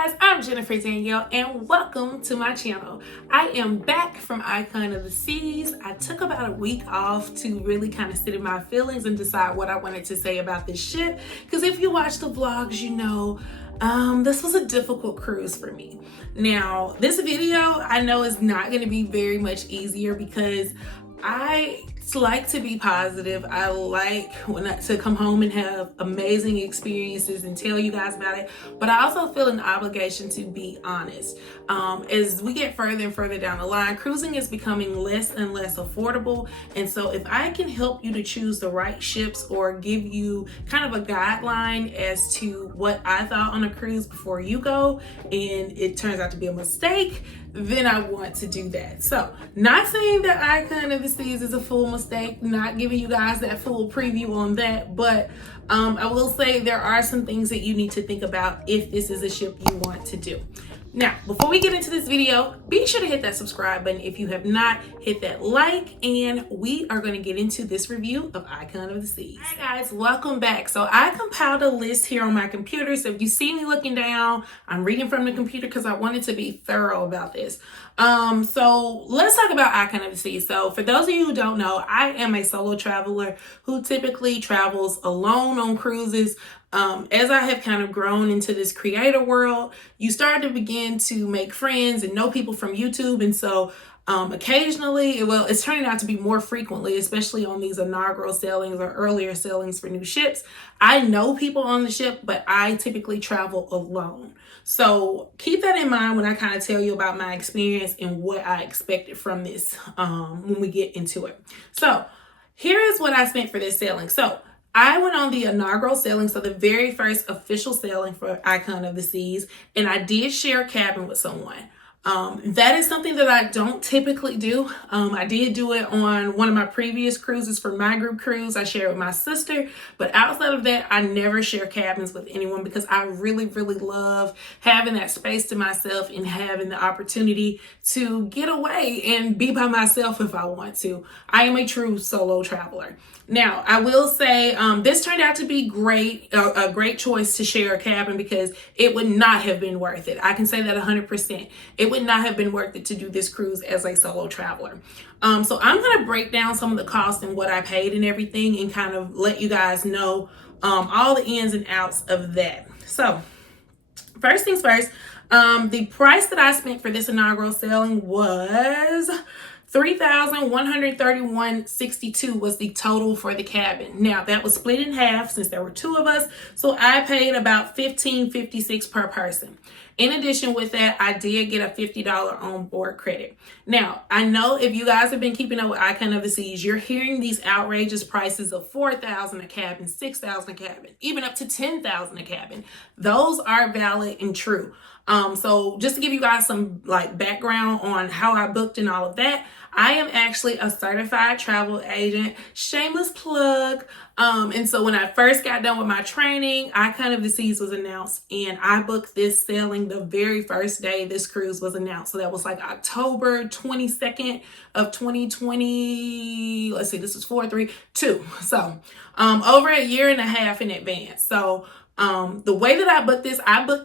guys, I'm Jennifer Danielle and welcome to my channel. I am back from Icon of the Seas. I took about a week off to really kind of sit in my feelings and decide what I wanted to say about this ship, because if you watch the vlogs, you know this was a difficult cruise for me. Now, this video I know is not going to be very much easier because I like to be positive. I like to come home and have amazing experiences and tell you guys about it, but I also feel an obligation to be honest. As we get further and further down the line, cruising is becoming less and less affordable, and so if I can help you to choose the right ships or give you kind of a guideline as to what I thought on a cruise before you go and it turns out to be a mistake, then I want to do that. So, not saying that Icon of the Seas is a full mistake, not giving you guys that full preview on that, but I will say there are some things that you need to think about if this is a ship you want to do. Now, before we get into this video, be sure to hit that subscribe button if you have not, hit that like, and we are going to get into this review of Icon of the Seas. Hi guys, welcome back. So I compiled a list here on my computer. So if you see me looking down, I'm reading from the computer because I wanted to be thorough about this. So let's talk about Icon of the Seas. So for those of you who don't know, I am a solo traveler who typically travels alone on cruises. As I have kind of grown into this creator world, you start to begin to make friends and know people from YouTube. And so occasionally, well, it's turning out to be more frequently, especially on these inaugural sailings or earlier sailings for new ships. I know people on the ship, but I typically travel alone. So keep that in mind when I kind of tell you about my experience and what I expected from this when we get into it. So here is what I spent for this sailing. So I went on the inaugural sailing, so the very first official sailing for Icon of the Seas, and I did share a cabin with someone. That is something that I don't typically do. I did do it on one of my previous cruises for my group cruise. I shared with my sister, but outside of that, I never share cabins with anyone because I really, really love having that space to myself and having the opportunity to get away and be by myself if I want to. I am a true solo traveler. Now, I will say this turned out to be a great choice to share a cabin because it would not have been worth it. I can say that 100%. It would not have been worth it to do this cruise as a solo traveler. So I'm going to break down some of the costs and what I paid and everything and kind of let you guys know all the ins and outs of that. So first things first, the price that I spent for this inaugural sailing was $3,131.62 was the total for the cabin. Now that was split in half since there were two of us, so I paid about $15.56 per person. In addition with that, I did get a $50 on board credit. Now, I know if you guys have been keeping up with Icon of the Seas, you're hearing these outrageous prices of $4,000 a cabin, $6,000 a cabin, even up to $10,000 a cabin. Those are valid and true. So just to give you guys some background on how I booked and all of that, I am actually a certified travel agent, shameless plug. And so when I first got done with my training, Icon of the Seas was announced and I booked this sailing the very first day this cruise was announced. So that was like October 22nd of 2020. Let's see, this is 4/3/2. So over a year and a half in advance. So the way that I booked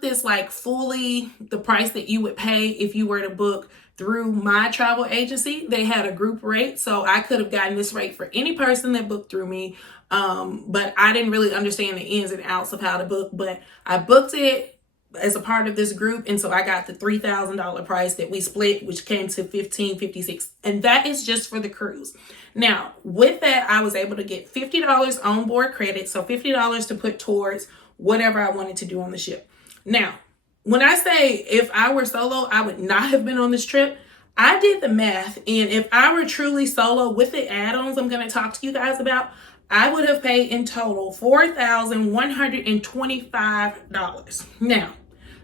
this like fully the price that you would pay if you were to book through my travel agency. They had a group rate, so I could have gotten this rate for any person that booked through me. But I didn't really understand the ins and outs of how to book, but I booked it as a part of this group, and so I got the $3,000 price that we split, which came to $15.56, and that is just for the cruise. Now, with that, I was able to get $50 on board credit, so $50 to put towards whatever I wanted to do on the ship. Now, when I say if I were solo, I would not have been on this trip. I did the math, and if I were truly solo with the add-ons I'm going to talk to you guys about, I would have paid in total $4,125. Now,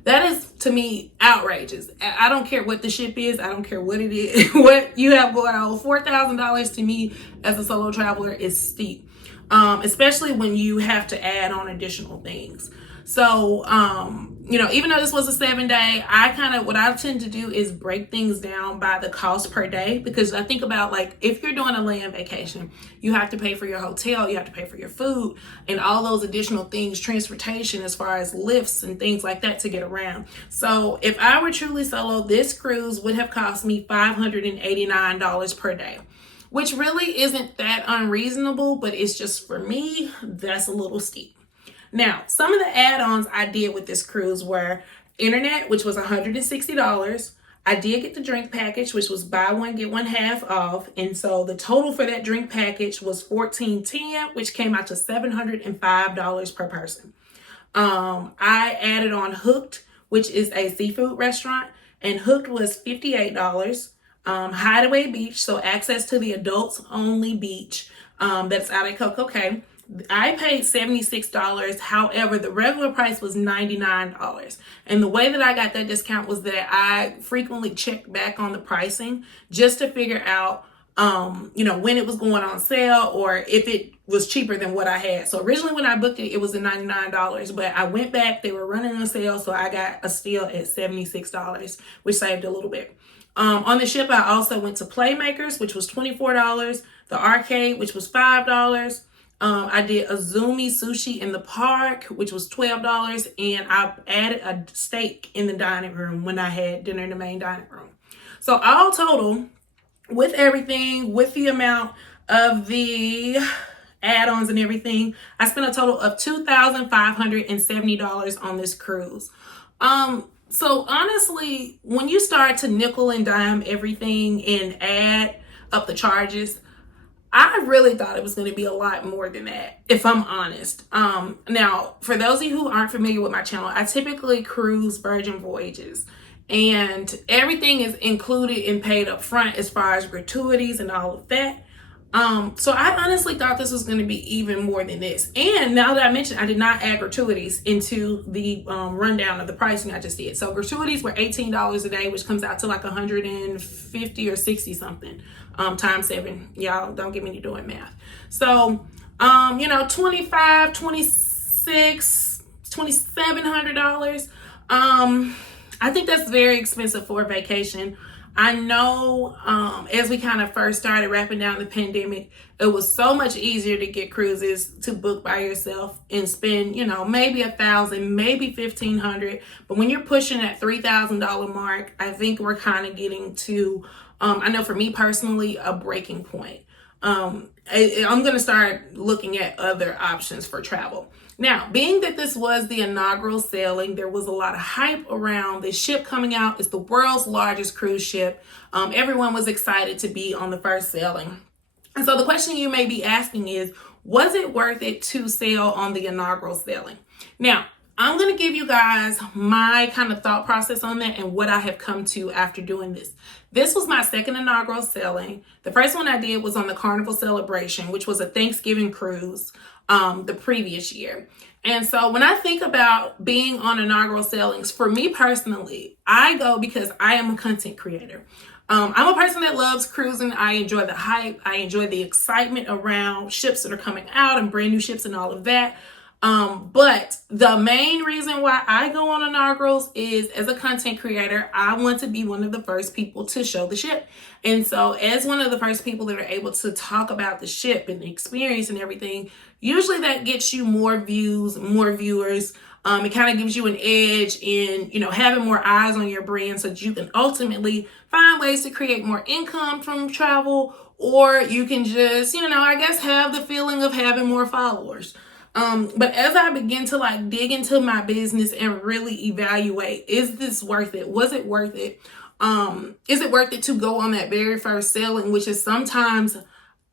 that is to me outrageous. I don't care what the ship is. I don't care what it is, what you have going on. $4,000 to me as a solo traveler is steep, especially when you have to add on additional things. So even though this was a 7-day, what I tend to do is break things down by the cost per day, because I think about, like, if you're doing a land vacation, you have to pay for your hotel, you have to pay for your food and all those additional things, transportation as far as lifts and things like that to get around. So if I were truly solo, this cruise would have cost me $589 per day, which really isn't that unreasonable, but it's just, for me, that's a little steep. Now, some of the add-ons I did with this cruise were internet, which was $160. I did get the drink package, which was buy one, get one half off. And so the total for that drink package was $14.10, which came out to $705 per person. I added on Hooked, which is a seafood restaurant, and Hooked was $58. Hideaway Beach, so access to the adults only beach, that's out at Cococay. I paid $76. However, the regular price was $99. And the way that I got that discount was that I frequently checked back on the pricing just to figure out, when it was going on sale or if it was cheaper than what I had. So originally when I booked it, it was at $99, but I went back, they were running on sale. So I got a steal at $76, which saved a little bit. On the ship, I also went to Playmakers, which was $24. The arcade, which was $5. I did Azumi sushi in the park, which was $12, and I added a steak in the dining room when I had dinner in the main dining room. So all total, with everything, with the amount of the add-ons and everything, I spent a total of $2,570 on this cruise. So honestly, when you start to nickel and dime everything and add up the charges, I really thought it was going to be a lot more than that, if I'm honest. Now, for those of you who aren't familiar with my channel, I typically cruise Virgin Voyages, and everything is included and paid up front as far as gratuities and all of that. So I honestly thought this was going to be even more than this. And now that I mentioned, I did not add gratuities into the rundown of the pricing I just did. So gratuities were $18 a day, which comes out to like 150 or 60 something times 7. Y'all don't get me to doing math. So, $2,500, $2,600, $2,700. I think that's very expensive for a vacation. I know as we kind of first started wrapping down the pandemic, it was so much easier to get cruises to book by yourself and spend, maybe $1,000, maybe $1,500. But when you're pushing that $3,000 mark, I think we're kind of getting to, I know for me personally, a breaking point. I'm going to start looking at other options for travel. Now, being that this was the inaugural sailing, there was a lot of hype around the ship coming out. It's the world's largest cruise ship. Everyone was excited to be on the first sailing. And so the question you may be asking is, was it worth it to sail on the inaugural sailing? Now, I'm going to give you guys my kind of thought process on that and what I have come to after doing this. This was my second inaugural sailing. The first one I did was on the Carnival Celebration, which was a Thanksgiving cruise the previous year. And so when I think about being on inaugural sailings, for me personally, I go because I am a content creator. I'm a person that loves cruising. I enjoy the hype. I enjoy the excitement around ships that are coming out and brand new ships and all of that. But the main reason why I go on inaugurals is, as a content creator, I want to be one of the first people to show the ship. And so as one of the first people that are able to talk about the ship and the experience and everything, usually that gets you more views, more viewers. It kind of gives you an edge in, having more eyes on your brand so that you can ultimately find ways to create more income from travel, or you can just, I guess have the feeling of having more followers. But as I begin to dig into my business and really evaluate, is this worth it? Was it worth it? Is it worth it to go on that very first sailing, which is sometimes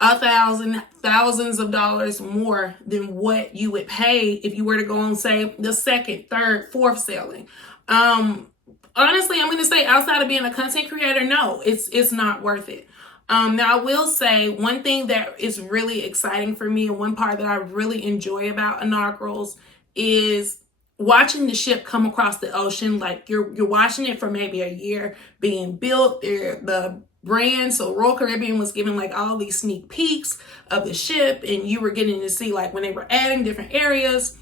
thousands of dollars more than what you would pay if you were to go on, say, the second, third, fourth sailing? Honestly, I'm going to say, outside of being a content creator, no, it's not worth it. Now, I will say one thing that is really exciting for me, and one part that I really enjoy about inaugurals, is watching the ship come across the ocean. Like you're watching it for maybe a year being built. The brand, so Royal Caribbean was giving all these sneak peeks of the ship, and you were getting to see when they were adding different areas.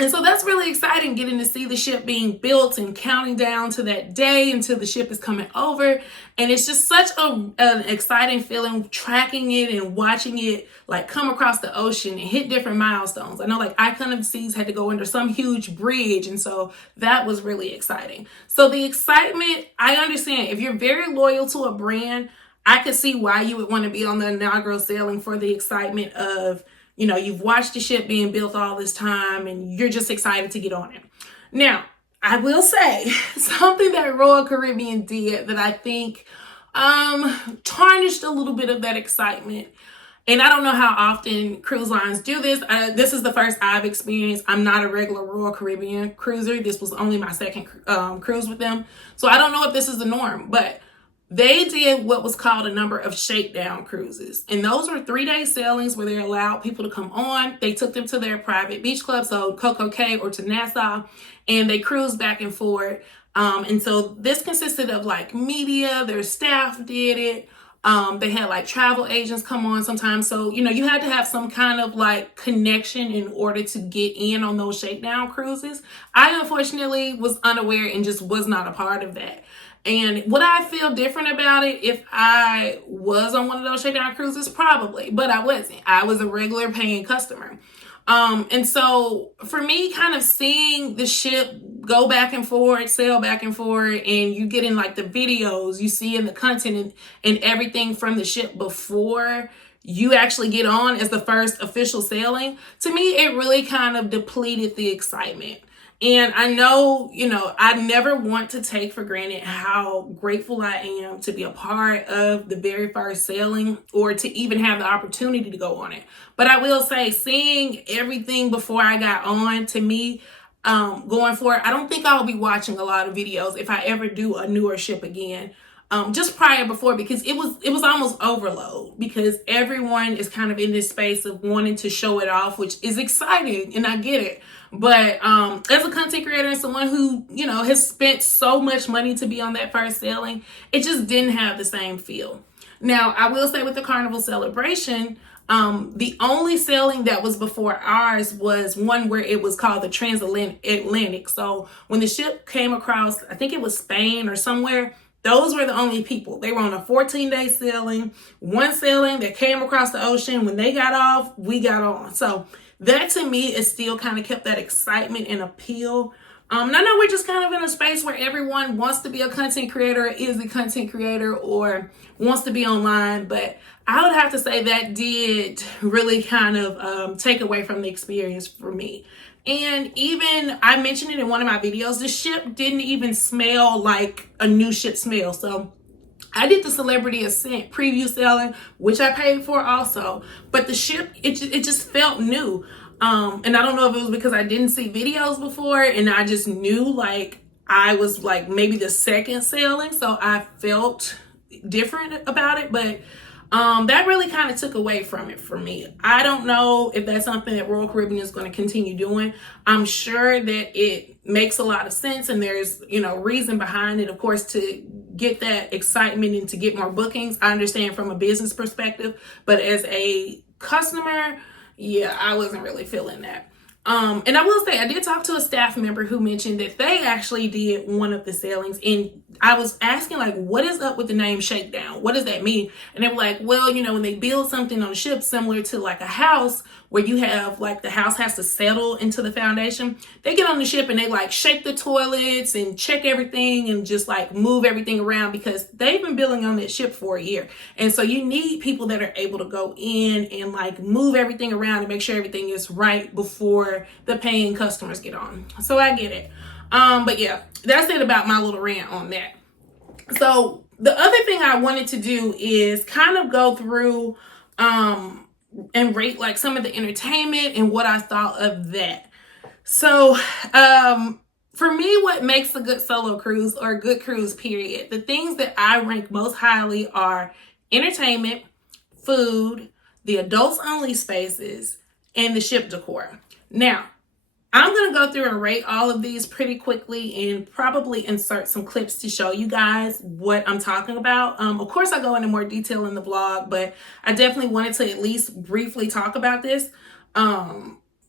And so that's really exciting, getting to see the ship being built and counting down to that day until the ship is coming over. And it's just such an exciting feeling, tracking it and watching it like come across the ocean and hit different milestones. I know like Icon of the Seas had to go under some huge bridge, and so that was really exciting. So the excitement, I understand if you're very loyal to a brand, I could see why you would want to be on the inaugural sailing, for the excitement of, you know, you've watched the ship being built all this time and you're just excited to get on it. Now, I will say something that Royal Caribbean did that I think tarnished a little bit of that excitement. And I don't know how often cruise lines do this. This is the first I've experienced. I'm not a regular Royal Caribbean cruiser. This was only my second cruise with them. So I don't know if this is the norm, but they did what was called a number of shakedown cruises. And those were 3-day sailings where they allowed people to come on. They took them to their private beach club, so Cococay or to Nassau, and they cruised back and forth. And so this consisted of like media, their staff did it. They had like travel agents come on sometimes. So, you know, you had to have some kind of like connection in order to get in on those shakedown cruises. I unfortunately was unaware and just was not a part of that. And would I feel different about it if I was on one of those shakedown cruises? Probably, but I wasn't. I was a regular paying customer. And so for me, kind of seeing the ship go back and forth, sail back and forth, and you get in like the videos, you see in the content and everything from the ship before you actually get on as the first official sailing, to me, it really kind of depleted the excitement. And I know, you know, I never want to take for granted how grateful I am to be a part of the very first sailing, or to even have the opportunity to go on it. But I will say, seeing everything before I got on, to me, going forward, I don't think I'll be watching a lot of videos if I ever do a newer ship again. Just prior before, because it was almost overload, because everyone is kind of in this space of wanting to show it off, which is exciting, and I get it. But as a content creator and someone who, you know, has spent so much money to be on that first sailing, it just didn't have the same feel. Now, I will say with the Carnival Celebration, the only sailing that was before ours was one where it was called the Transatlantic. So when the ship came across, I think it was Spain or somewhere, those were the only people. They were on a 14-day sailing, one sailing that came across the ocean. When they got off, we got on. So that to me is still kind of kept that excitement and appeal. And I know we're just kind of in a space where everyone wants to be a content creator, is a content creator, or wants to be online. But I would have to say that did really kind of take away from the experience for me. And even, I mentioned it in one of my videos, the ship didn't even smell like a new ship smell. So I did the Celebrity Ascent preview sailing, which I paid for also. But the ship, it just felt new. And I don't know if it was because I didn't see videos before and I just knew like I was like maybe the second sailing. So I felt different about it. But that really kind of took away from it for me. I don't know if that's something that Royal Caribbean is going to continue doing. I'm sure that it makes a lot of sense and there's, you know, reason behind it, of course, to get that excitement and to get more bookings. I understand from a business perspective, but as a customer, yeah, I wasn't really feeling that. And I will say, I did talk to a staff member who mentioned that they actually did one of the sailings, and I was asking like, what is up with the name Shakedown? What does that mean? And they were like, well, you know, when they build something on a ship similar to like a house where you have like the house has to settle into the foundation, they get on the ship and they like shake the toilets and check everything and just like move everything around, because they've been building on that ship for a year. And so you need people that are able to go in and like move everything around and make sure everything is right before the paying customers get on. So I get it. But yeah, that's it about my little rant on that. So the other thing I wanted to do is kind of go through and rate like some of the entertainment and what I thought of that. So for me, what makes a good solo cruise or a good cruise period, the things that I rank most highly are entertainment, food, the adults only spaces, and the ship decor. Now, I'm going to go through and rate all of these pretty quickly and probably insert some clips to show you guys what I'm talking about. Of course, I go into more detail in the vlog, but I definitely wanted to at least briefly talk about this.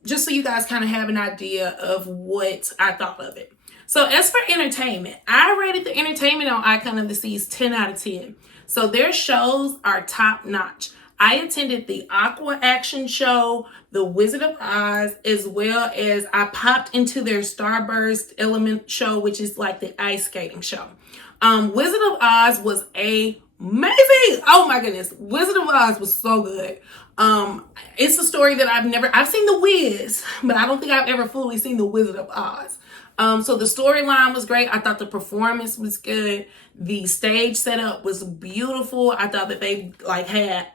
just so you guys kind of have an idea of what I thought of it. So as for entertainment, I rated the entertainment on Icon of the Seas 10 out of 10. So their shows are top notch. I attended the Aqua Action Show, the Wizard of Oz, as well as I popped into their Starburst Element Show, which is like the ice skating show. Wizard of Oz was amazing. Oh my goodness. Wizard of Oz was so good. It's a story that I've seen The Wiz, but I don't think I've ever fully seen The Wizard of Oz. So the storyline was great. I thought the performance was good. The stage setup was beautiful. I thought that they had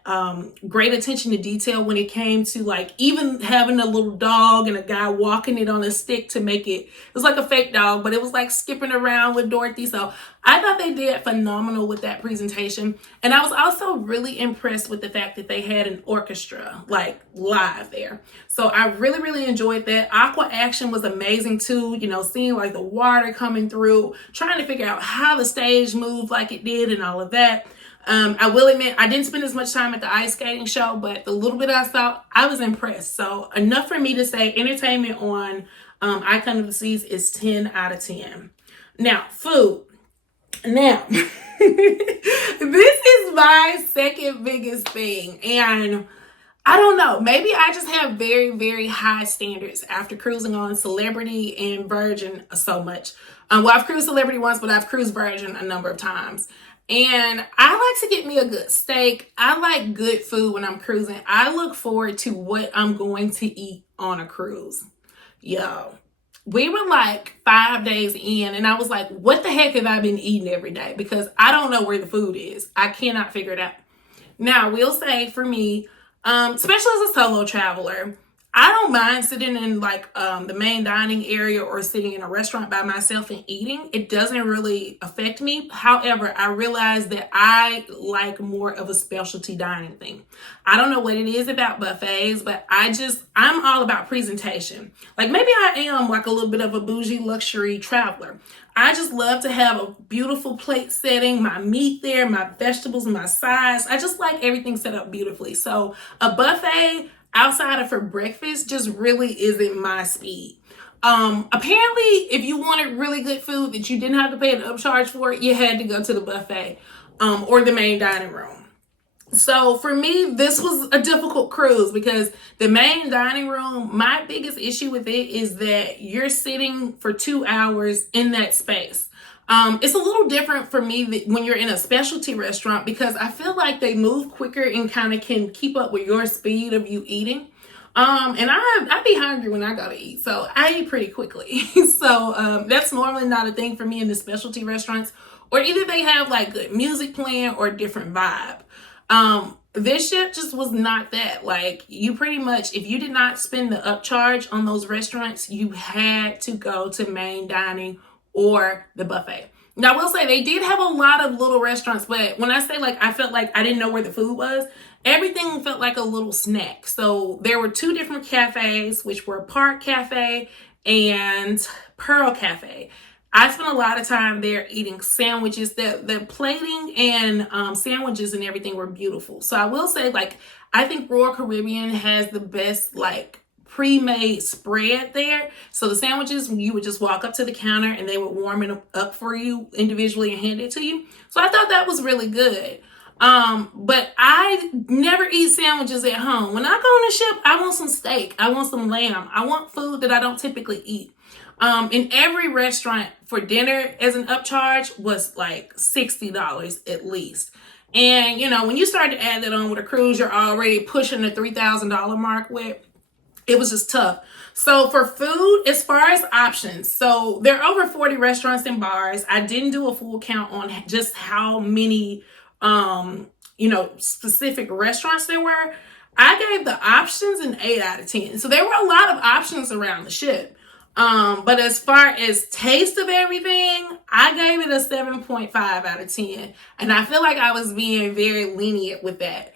great attention to detail when it came to even having a little dog and a guy walking it on a stick to make it was like a fake dog, but it was like skipping around with Dorothy. So I thought they did phenomenal with that presentation. And I was also really impressed with the fact that they had an orchestra live there. So I really, really enjoyed that. Aqua Action was amazing too. Seeing the water coming through, trying to figure out how the stage moved like it did and all of that. I will admit, I didn't spend as much time at the ice skating show, but the little bit I saw, I was impressed. So enough for me to say entertainment on Icon of the Seas is 10 out of 10. Now, food. Now, this is my second biggest thing. And I don't know, maybe I just have very, very high standards after cruising on Celebrity and Virgin so much. I've cruised Celebrity once, but I've cruised Virgin a number of times. And I like to get me a good steak. I like good food when I'm cruising. I look forward to what I'm going to eat on a cruise. Yo, we were 5 days in, and I was like, what the heck have I been eating every day? Because I don't know where the food is. I cannot figure it out. Now, I will say for me, especially as a solo traveler, I don't mind sitting in the main dining area or sitting in a restaurant by myself and eating. It doesn't really affect me. However, I realize that I like more of a specialty dining thing. I don't know what it is about buffets, but I'm all about presentation. Maybe I am a little bit of a bougie luxury traveler. I just love to have a beautiful plate setting, my meat there, my vegetables, my sides. I just like everything set up beautifully. So a buffet outside of for breakfast just really isn't my speed. Apparently, if you wanted really good food that you didn't have to pay an upcharge for, you had to go to the buffet or the main dining room. So for me, this was a difficult cruise because the main dining room, my biggest issue with it is that you're sitting for 2 hours in that space. It's a little different for me when you're in a specialty restaurant because I feel like they move quicker and kind of can keep up with your speed of you eating. And I be hungry when I go to eat, so I eat pretty quickly. So that's normally not a thing for me in the specialty restaurants, or either they have good music playing or a different vibe. This ship just was not that. You pretty much, if you did not spend the upcharge on those restaurants, you had to go to main dining or the buffet. Now, I will say they did have a lot of little restaurants, but when I say I felt like I didn't know where the food was, everything felt like a little snack. So there were 2 different cafes, which were Park Cafe and Pearl Cafe. I spent a lot of time there eating sandwiches. The plating and sandwiches and everything were beautiful. So I will say, I think Royal Caribbean has the best, pre-made spread there. So the sandwiches, you would just walk up to the counter and they would warm it up for you individually and hand it to you. So I thought that was really good. But I never eat sandwiches at home. When I go on a ship, I want some steak. I want some lamb. I want food that I don't typically eat. In every restaurant for dinner as an upcharge was $60 at least. And, when you start to add that on with a cruise, you're already pushing the $3,000 mark with. It was just tough. So for food, as far as options, so there are over 40 restaurants and bars. I didn't do a full count on just how many, specific restaurants there were. I gave the options an 8 out of 10. So there were a lot of options around the ship. But as far as taste of everything, I gave it a 7.5 out of 10. And I feel like I was being very lenient with that.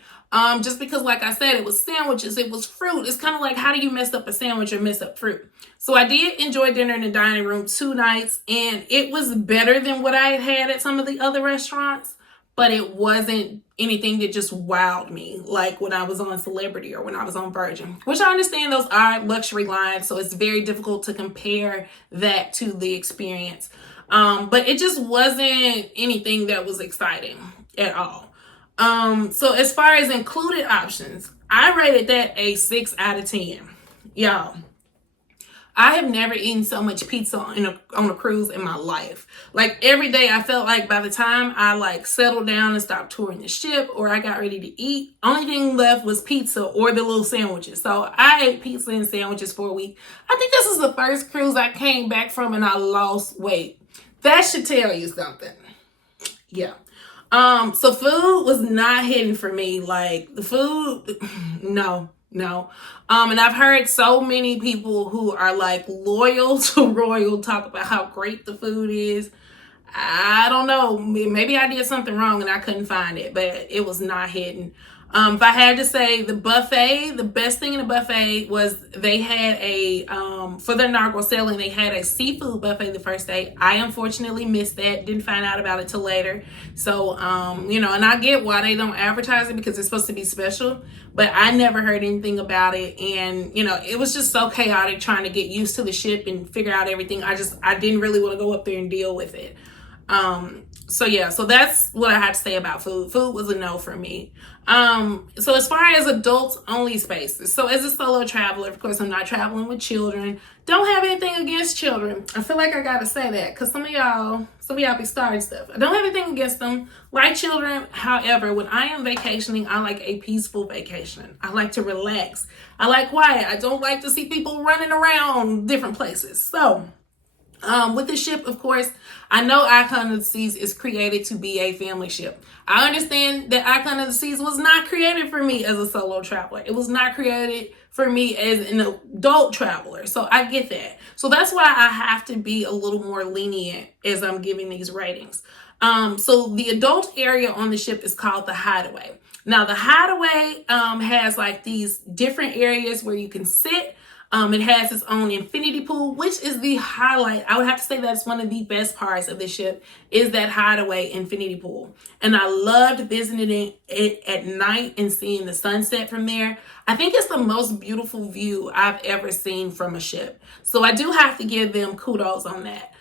Just because, like I said, it was sandwiches, it was fruit. It's kind of like, how do you mess up a sandwich or mess up fruit? So I did enjoy dinner in the dining room 2 nights, and it was better than what I had at some of the other restaurants. but it wasn't anything that just wowed me like when I was on Celebrity or when I was on Virgin, which I understand those are luxury lines, so it's very difficult to compare that to the experience. But it just wasn't anything that was exciting at all. So as far as included options, I rated that a 6 out of 10. Y'all, I have never eaten so much pizza on a cruise in my life. Like every day I felt like by the time I like settled down and stopped touring the ship or I got ready to eat, only thing left was pizza or the little sandwiches. So I ate pizza and sandwiches for a week. I think this is the first cruise I came back from and I lost weight. That should tell you something. Yeah. So food was not hidden for me. Like the food, no. And I've heard so many people who are like loyal to Royal talk about how great the food is. I don't know. Maybe I did something wrong and I couldn't find it, but it was not hidden. If I had to say the buffet, the best thing in the buffet was they had for their inaugural sailing, they had a seafood buffet the first day. I unfortunately missed that. Didn't find out about it till later. So, and I get why they don't advertise it because it's supposed to be special, but I never heard anything about it. And, it was just so chaotic trying to get used to the ship and figure out everything. I didn't really want to go up there and deal with it. So that's what I had to say about food. Food was a no for me. So as far as adults only spaces, so as a solo traveler, of course, I'm not traveling with children. Don't have anything against children. I feel like I gotta say that because some of y'all be starting stuff. I don't have anything against them. Like children, however, when I am vacationing, I like a peaceful vacation. I like to relax. I like quiet. I don't like to see people running around different places. So with the ship, of course, I know Icon of the Seas is created to be a family ship. I understand that Icon of the Seas was not created for me as a solo traveler. It was not created for me as an adult traveler. So I get that. So that's why I have to be a little more lenient as I'm giving these ratings. So the adult area on the ship is called the Hideaway. Now the Hideaway has like these different areas where you can sit. It has its own infinity pool, which is the highlight. I would have to say that's one of the best parts of the ship is that Hideaway infinity pool. And I loved visiting it at night and seeing the sunset from there. I think it's the most beautiful view I've ever seen from a ship. So I do have to give them kudos on that.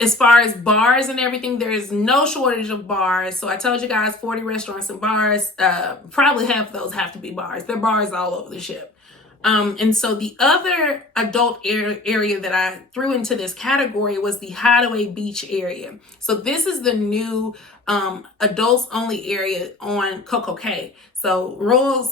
As far as bars and everything, there is no shortage of bars. So I told you guys 40 restaurants and bars, probably half of those have to be bars. There are bars all over the ship. And so the other adult area that I threw into this category was the Hideaway Beach area. So this is the new adults only area on Cococay. So Royal's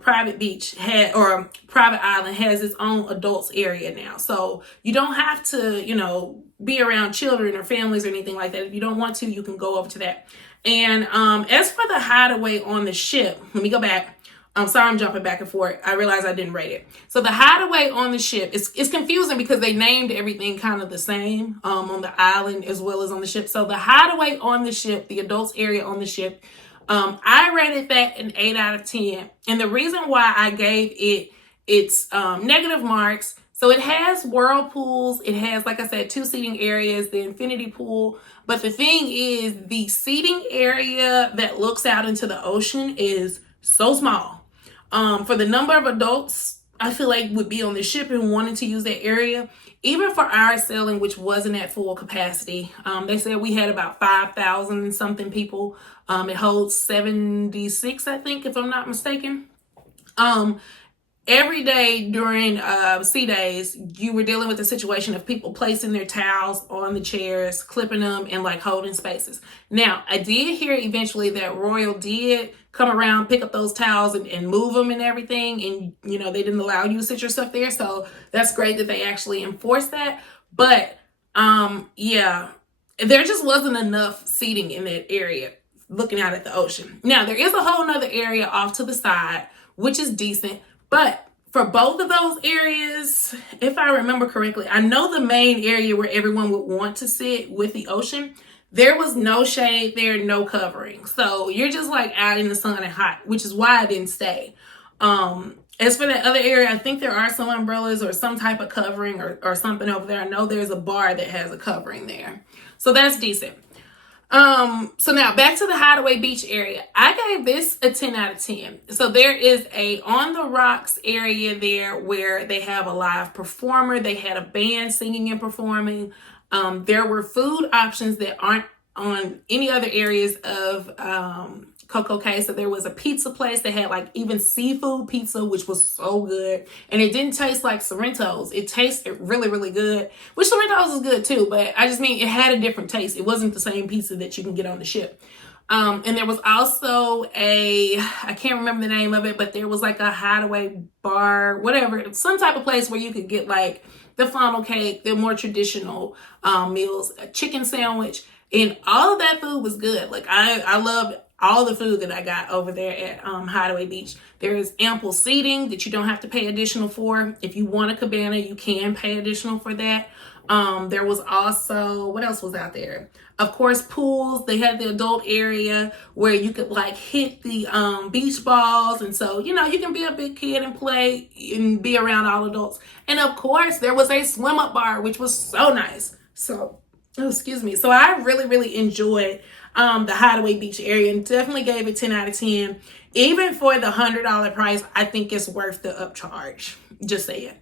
private beach private island has its own adults area now. So you don't have to, be around children or families or anything like that. If you don't want to, you can go over to that. And as for the Hideaway on the ship, let me go back. I'm sorry, I'm jumping back and forth. I realized I didn't rate it. So the Hideaway on the ship, it's confusing because they named everything kind of the same on the island as well as on the ship. So the Hideaway on the ship, the adults area on the ship, I rated that an 8 out of 10. And the reason why I gave it its negative marks, so it has whirlpools. It has, like I said, 2 seating areas, the infinity pool. But the thing is, the seating area that looks out into the ocean is so small. For the number of adults I feel like would be on the ship and wanting to use that area, even for our sailing, which wasn't at full capacity, they said we had about 5,000 and something people. It holds 76, I think, if I'm not mistaken. Every day during sea days, you were dealing with the situation of people placing their towels on the chairs, clipping them, and like holding spaces. Now, I did hear eventually that Royal did come around, pick up those towels and move them and everything. And, they didn't allow you to sit your stuff there. So that's great that they actually enforced that. But, there just wasn't enough seating in that area looking out at the ocean. Now, there is a whole nother area off to the side, which is decent. But for both of those areas, if I remember correctly, I know the main area where everyone would want to sit with the ocean, there was no shade there, no covering. So you're just like out in the sun and hot, which is why I didn't stay. As for that other area, I think there are some umbrellas or some type of covering or something over there. I know there's a bar that has a covering there. So that's decent. So now back to the Hideaway Beach area. I gave this a 10 out of 10. So there is a on the rocks area there where they have a live performer. They had a band singing and performing. There were food options that aren't on any other areas of Cococay. So there was a pizza place that had like even seafood pizza, which was so good. And it didn't taste like Sorrento's. It tasted really, really good. Which Sorrento's is good too, but I just mean it had a different taste. It wasn't the same pizza that you can get on the ship. And there was also I can't remember the name of it, but there was like a Hideaway bar, whatever, some type of place where you could get like the funnel cake, the more traditional meals, a chicken sandwich, and all of that food was good. Like I loved all the food that I got over there at Hideaway Beach. There is ample seating that you don't have to pay additional for. If you want a cabana, you can pay additional for that. There was also, what else was out there? Of course, pools. They had the adult area where you could like hit the beach balls. And so, you know, you can be a big kid and play and be around all adults. And of course, there was a swim up bar, which was so nice. So, excuse me. So I really, really enjoyed the Hideaway Beach area and definitely gave it 10 out of 10. Even for the $100 price, I think it's worth the upcharge. Just saying.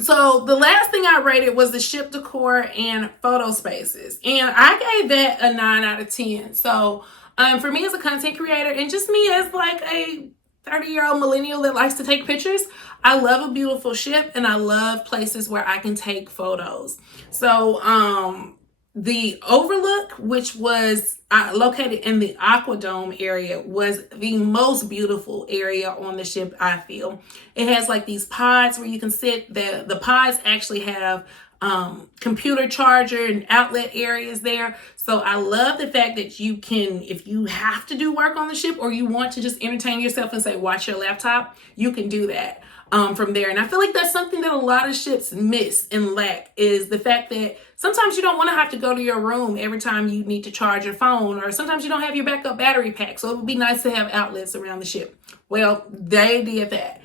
So the last thing I rated was the ship decor and photo spaces. And I gave that a 9 out of 10. So for me as a content creator and just me as like a 30-year-old millennial that likes to take pictures, I love a beautiful ship and I love places where I can take photos. So the overlook, which was located in the Aquadome area, was the most beautiful area on the ship, I feel. It has like these pods where you can sit. The pods actually have computer charger and outlet areas there. So I love the fact that you can, if you have to do work on the ship or you want to just entertain yourself and say, watch your laptop, you can do that from there. And I feel like that's something that a lot of ships miss and lack, is the fact that sometimes you don't want to have to go to your room every time you need to charge your phone, or sometimes you don't have your backup battery pack. So it would be nice to have outlets around the ship. Well, they did that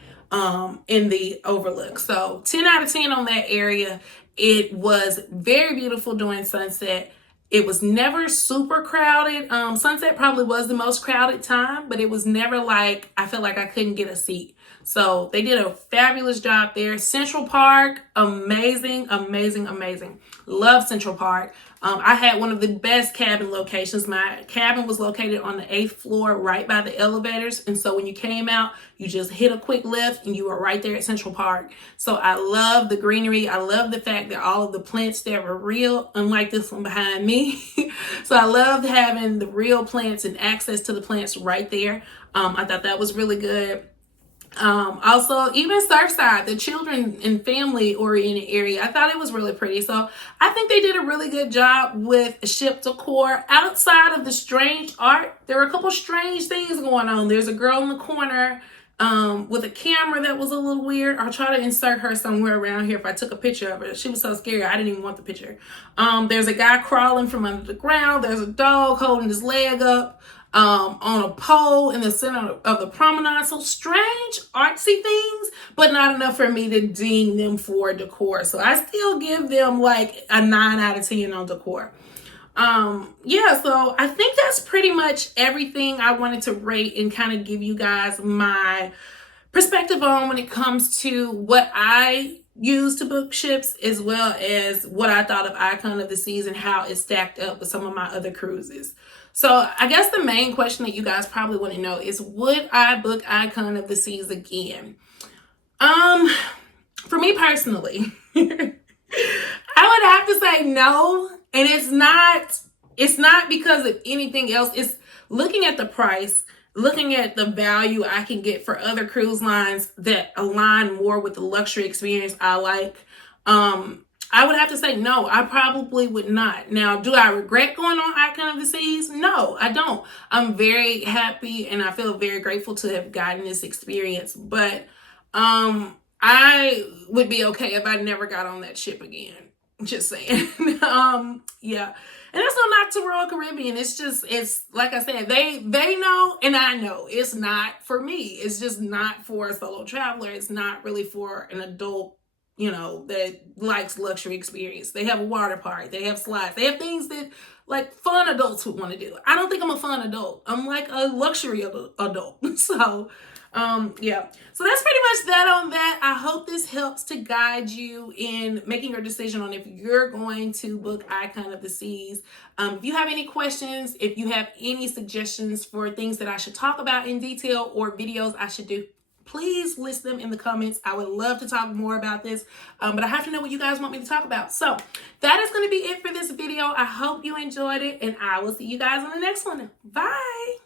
in the overlook. So 10 out of 10 on that area. It was very beautiful during sunset. It was never super crowded. Sunset probably was the most crowded time, but it was never like I felt like I couldn't get a seat. So they did a fabulous job there. Central Park, amazing, amazing, amazing. Love Central Park. I had one of the best cabin locations. My cabin was located on the 8th floor right by the elevators. And so when you came out, you just hit a quick lift and you were right there at Central Park. So I love the greenery. I love the fact that all of the plants there were real, unlike this one behind me. So I loved having the real plants and access to the plants right there. I thought that was really good. Also, even Surfside, the children and family oriented area, I thought it was really pretty. So I think they did a really good job with ship decor. Outside of the strange art, there were a couple strange things going on. There's a girl in the corner with a camera that was a little weird. I'll try to insert her somewhere around here if I took a picture of her. She was so scary, I didn't even want the picture. There's a guy crawling from under the ground. There's a dog holding his leg up on a pole in the center of the promenade. So strange, artsy things, but not enough for me to deem them for decor. So I still give them like a 9 out of 10 on decor. Yeah, so I think that's pretty much everything I wanted to rate and kind of give you guys my perspective on when it comes to what I use to book ships, as well as what I thought of Icon of the Seas and how it stacked up with some of my other cruises. So I guess the main question that you guys probably want to know is, would I book Icon of the Seas again? For me personally, I would have to say no. And it's not because of anything else. It's looking at the price, looking at the value I can get for other cruise lines that align more with the luxury experience I like. I would have to say no, I probably would not. Now, do I regret going on Icon of the Seas? No, I don't. I'm very happy and I feel very grateful to have gotten this experience. But I would be okay if I never got on that ship again. Just saying. Yeah. And that's no knock to Royal Caribbean. It's like I said, they know and I know it's not for me. It's just not for a solo traveler. It's not really for an adult that likes luxury experience. They have a water park. They have slides. They have things that like fun adults would want to do. I don't think I'm a fun adult. I'm like a luxury adult. So, yeah. So that's pretty much that on that. I hope this helps to guide you in making your decision on if you're going to book Icon of the Seas. If you have any questions, if you have any suggestions for things that I should talk about in detail or videos I should do, please list them in the comments. I would love to talk more about this, but I have to know what you guys want me to talk about. So that is going to be it for this video. I hope you enjoyed it, and I will see you guys on the next one. Bye.